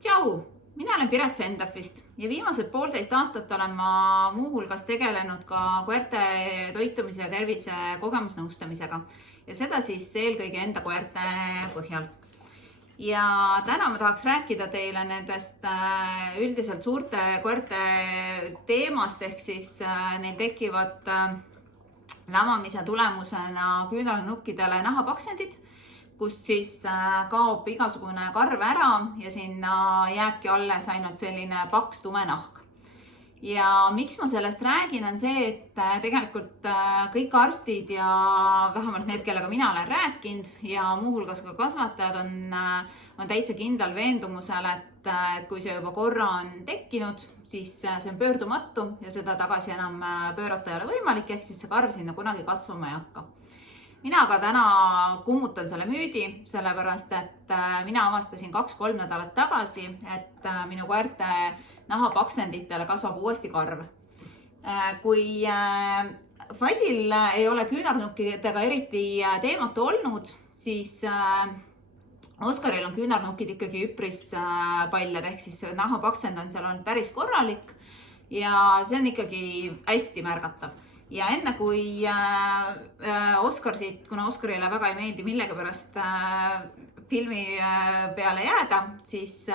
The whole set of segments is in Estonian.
Tšau! Mina olen Piret Fendafist ja viimased 1,5 aastat olen ma muuhulgas tegelenud ka koerte toitumise ja tervise kogemusnõustamisega ja seda siis eelkõige enda koerte põhjal. Ja täna ma tahaks rääkida teile nendest üldiselt suurte koerte teemast, ehk siis neil tekivad lamamise tulemusena küünarnukkidele nahapaksendid, kust siis kaob igasugune karv ära ja sinna jääbki alles ainult selline paks tume nahk. Ja miks ma sellest räägin, on see, et tegelikult kõik arstid ja vähemalt need, kellega mina olen rääkinud ja muuhulgas ka kasvatajad on täitsa kindlal veendumusel, et kui see juba korra on tekkinud, siis see on pöördumatu ja seda tagasi enam pöörata ei ole võimalik, ehk siis see karv sinna kunagi kasvama ei hakka. Mina aga täna kummutan selle müüdi, sellepärast et mina avastasin 2-3 nädalat tagasi, et minu koerte nahapaksenditele kasvab uuesti karv. Kui Fadil ei ole küünarnukkidega eriti teemat olnud, siis Oskaril on küünarnukid ikkagi üpris paljad, ehk siis nahapaksend on seal olnud päris korralik ja see on ikkagi hästi märgatav. Ja enne kui Oskar siit, kuna Oskarile väga ei meeldi millegipärast filmi peale jääda, siis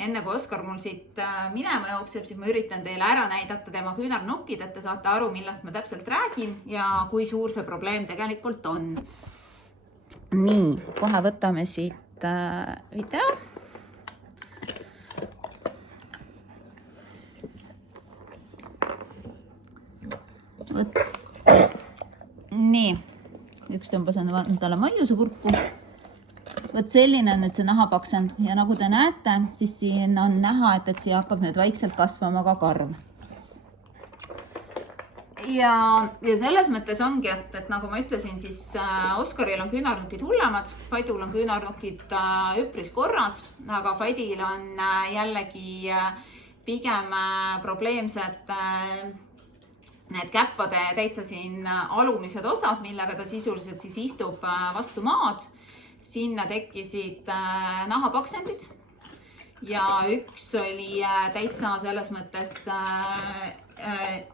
enne kui Oskar mul siit minema jookseb, siis ma üritan teile ära näidata tema küünarnukid, et te saate aru, millest ma täpselt räägin ja kui suur see probleem tegelikult on. Nii, kohe võtame siit video. Nii, üks tõmbas endale maiuse kurku. Võt selline on nüüd see nahapaksend ja nagu te näete, siis siin on näha, et siia hakkab nüüd vaikselt kasvama ka karv. Ja selles mõttes ongi, et nagu ma ütlesin, siis Oskaril on küünarnukid hullemad, Fadul on küünarnukid üpris korras, aga Fadil on jällegi pigem probleemsed need käppade täitsa siin alumised osad, millega ta sisuliselt siis istub vastu maad. Sinna tekkisid nahapaksendid ja üks oli täitsa selles mõttes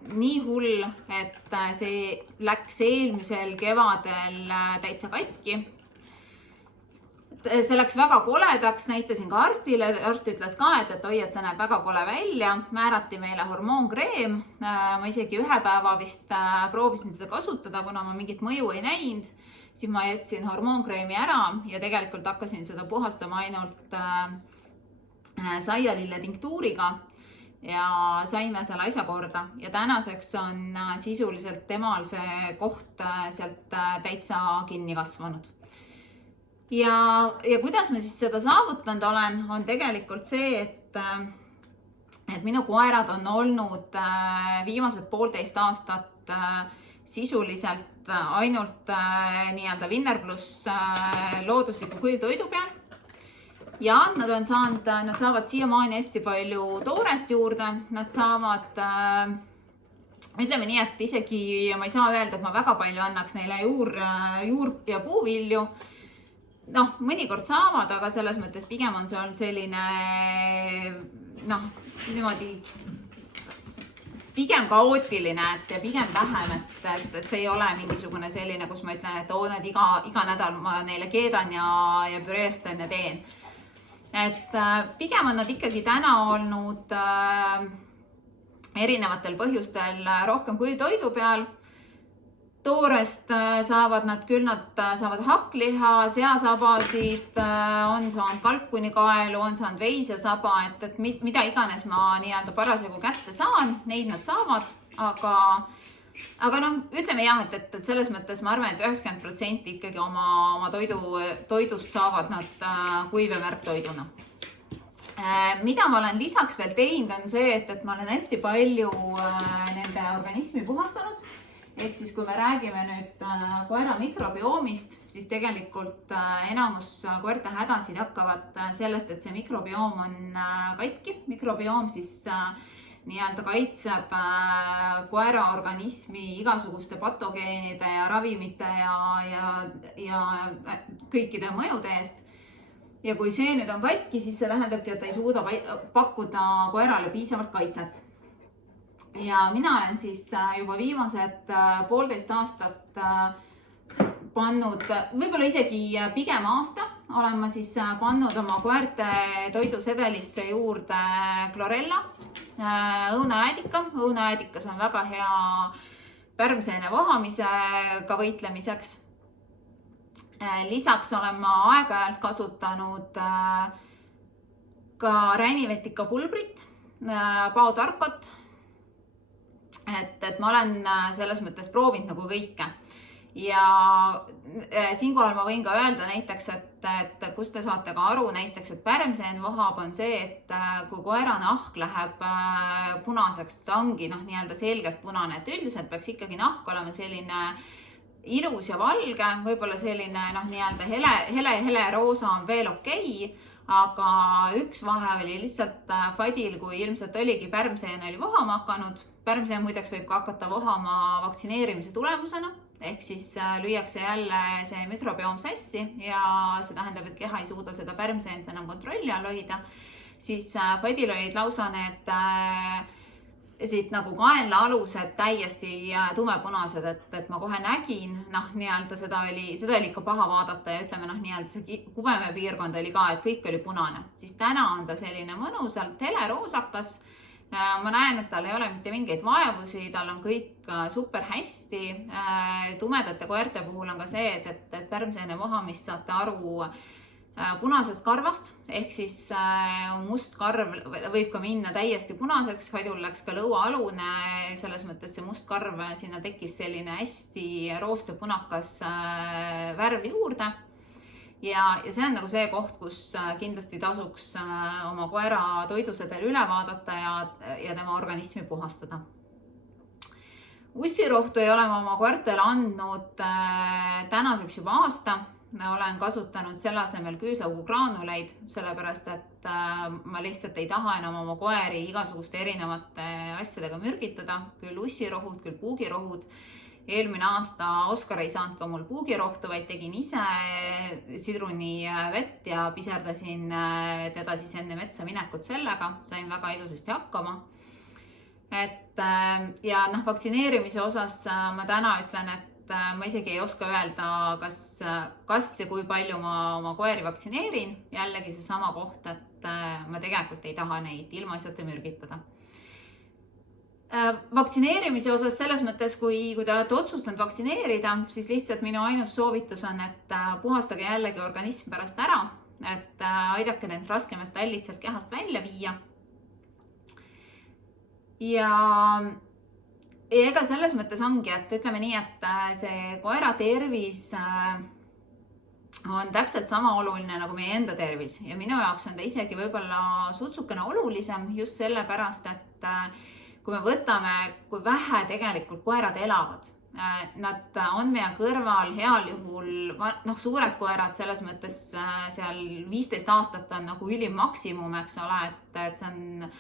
nii hull, et see läks eelmisel kevadel täitsa katki. See läks väga koledaks, näitasin ka arstile, arst ütles ka, et oi, et see näeb väga kole välja, määrati meile hormoonkreem, ma isegi 1 päeva vist proovisin seda kasutada, kuna ma mingit mõju ei näinud, siis ma jätsin hormoonkreemi ära ja tegelikult hakkasin seda puhastama ainult saialille tinktuuriga ja saime selle asja korda ja tänaseks on sisuliselt temal see koht sealt täitsa kinni kasvanud. Ja kuidas ma siis seda saavutanud olen, on tegelikult see, et minu koerad on olnud viimased 1,5 aastat sisuliselt ainult nii-öelda Winner Plus loodusliku kuivtoidu peal. Ja nad saavad siiamaani hästi palju toorest juurde, nad saavad, ütleme nii, et isegi ma ei saa öelda, et ma väga palju annaks neile juur- ja puuvilju. Mõnikord saavad, aga selles mõttes pigem on see olnud selline, niimoodi pigem kaootiline, et pigem vähem, et see ei ole mingisugune selline, kus ma ütlen, et need iga nädal ma neile keedan ja püreestan ja teen. Et pigem on nad ikkagi täna olnud erinevatel põhjustel rohkem kuivtoidu peal. Toorest saavad nad saavad hakkliha, seasabasid, on saanud kalkunikaelu, on saanud veisesaba, et mida iganes ma nii-öelda parasjagu kätte saan, neid nad saavad, aga ütleme jah, et selles mõttes ma arvan, et 90% ikkagi oma toidust saavad nad kuiv- ja märgtoiduna. Mida ma olen lisaks veel teinud, on see, et ma olen hästi palju nende organismi puhastanud. Ehk siis kui me räägime nüüd koera mikrobiomist, siis tegelikult enamus koerte hädasid hakkavad sellest, et see mikrobiom on katki. Mikrobiom siis nii-öelda kaitseb koera organismi igasuguste patogeenide ja ravimite ja kõikide mõjude eest. ja kui see nüüd on katki, siis see tähendabki, et ta ei suuda pakkuda koerale piisavalt kaitset. Ja mina olen siis juba viimased 1,5 aastat pannud, võib-olla isegi pigem aasta, olen ma siis pannud oma koerte toidusedelisse juurde klorella, õunaäädika. Õunaäädikas on väga hea pärmseene vohamisega võitlemiseks. Lisaks olen ma aeg-ajalt kasutanud ka ränivetika pulbrit, paotarkot. Et ma olen selles mõttes proovinud nagu kõike. Ja siinkohal ma võin ka öelda näiteks, et kust te saate ka aru näiteks, et pärmseen vohab on see, et kui koera nahk läheb punaseks, ta ongi nii-öelda selgelt punane, et üldiselt peaks ikkagi nahk olema selline ilus ja valge, võib-olla selline nii-öelda hele roosa on veel okei, aga üks vahe oli lihtsalt Fadil, kui ilmselt oligi pärmseen oli vohama hakanud. Pärmseen muideks võib ka hakata vohama vaktsineerimise tulemusena, ehk siis lüüakse jälle see mikrobioom sassi ja see tähendab, et keha ei suuda seda pärmseent enam kontrolli all hoida. Siis Fadil olid lausa need siit nagu kaenla alused täiesti tumepunased, et ma kohe nägin, nii-öelda seda oli ikka paha vaadata ja ütleme, nii-öelda see kubeme piirkond oli ka, et kõik oli punane. Siis täna on ta selline mõnusalt heleroosakas. Ma näen, et tal ei ole mitte mingeid vaevusi, tal on kõik super hästi. Tumedate koerte puhul on ka see, et pärmseene vohamist saate aru punasest karvast, ehk siis must karv võib ka minna täiesti punaseks. Fadil läks ka lõuaalune, selles mõttes see must karv, sinna tekkis selline hästi roostepunakas värv juurde. Ja see on nagu see koht, kus kindlasti tasuks oma koera toidusedel üle vaadata ja tema organismi puhastada. Ussirohtu ei ole ma oma koertele andnud tänaseks juba aasta. Olen kasutanud selle asemel küüslaugu graanuleid, sellepärast et ma lihtsalt ei taha enam oma koeri igasuguste erinevate asjadega mürgitada, küll ussirohud, küll puugirohud. Eelmine aasta Oskar ei saanud ka mul puugirohtu, vaid tegin ise sidruni vett ja piserdasin teda siis enne metsa minekut sellega. Sain väga ilusasti hakkama. Ja vaktsineerimise osas ma täna ütlen, et ma isegi ei oska öelda, kas ja kui palju ma oma koeri vaktsineerin. Jällegi see sama koht, et ma tegelikult ei taha neid ilma asjata mürgitada. Vaktsineerimise osas selles mõttes, kui te olete otsustanud vaktsineerida, siis lihtsalt minu ainus soovitus on, et puhastage jällegi organism pärast ära, et aidake need raskemetallid sealt kehast välja viia. Ja ega selles mõttes ongi, et ütleme nii, et see koera tervis on täpselt sama oluline nagu meie enda tervis ja minu jaoks on ta isegi võib-olla sutsukene olulisem just sellepärast, et kui me võtame, kui vähe tegelikult koerad elavad, nad on meie kõrval heal juhul, suured koerad selles mõttes seal 15 aastat on nagu ülim maksimum, eks ole, et see on,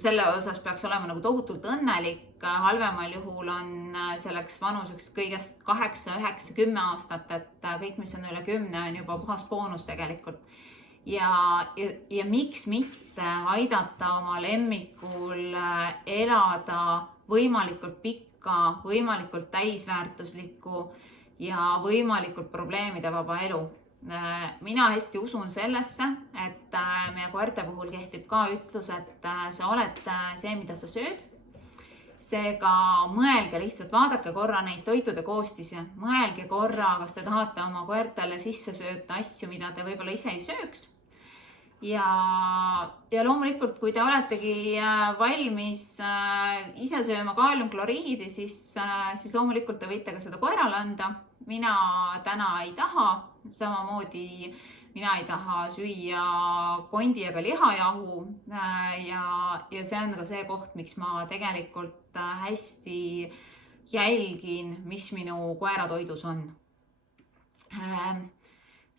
selle osas peaks olema nagu tohutult õnnelik, halvemal juhul on selleks vanuseks kõigest 8, 9, 10 aastat, et kõik, mis on üle 10, on juba puhas boonus tegelikult. Ja miks mitte aidata oma lemmikul elada võimalikult pikka, võimalikult täisväärtuslikku ja võimalikult probleemide vaba elu. Mina hästi usun sellesse, et meie koerte puhul kehtib ka ütlus, et sa oled see, mida sa sööd. Seega mõelge lihtsalt, vaadake korra neid toitude koostisi, mõelge korra, kas te tahate oma koertele sisse sööta asju, mida te võib-olla ise ei sööks. Ja loomulikult, kui te oletegi valmis ise sööma kaaliumkloriidi, siis loomulikult te võite ka seda koerale anda. Mina täna ei taha, samamoodi mina ei taha süüa kondi ega lihajahu ja see on ka see koht, miks ma tegelikult hästi jälgin, mis minu koera toidus on.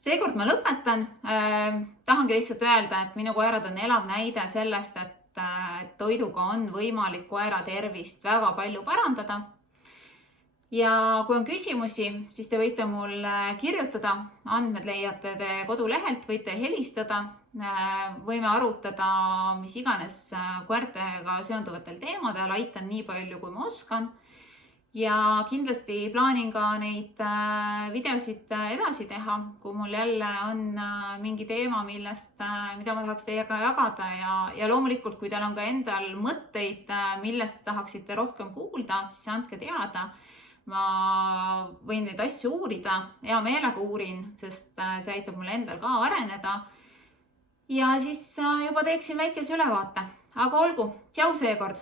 Seekord ma lõpetan. Tahangi lihtsalt öelda, et minu koerad on elav näide sellest, et toiduga on võimalik koera tervist väga palju parandada. Ja kui on küsimusi, siis te võite mulle kirjutada, andmed leiate te kodulehelt, võite helistada, võime arutada mis iganes koertega seonduvatel teemadel, aitan nii palju, kui ma oskan. Ja kindlasti plaanin ka neid videosid edasi teha, kui mul jälle on mingi teema, mida ma tahaks teiega jagada ja loomulikult, kui teil on ka endal mõtteid, millest tahaksite rohkem kuulda, siis andke teada. Ma võin neid asju uurida, hea meelega uurin, sest see aitab mul endal ka areneda. Ja siis juba teeksin väikese ülevaate, aga olgu, tšau seekord!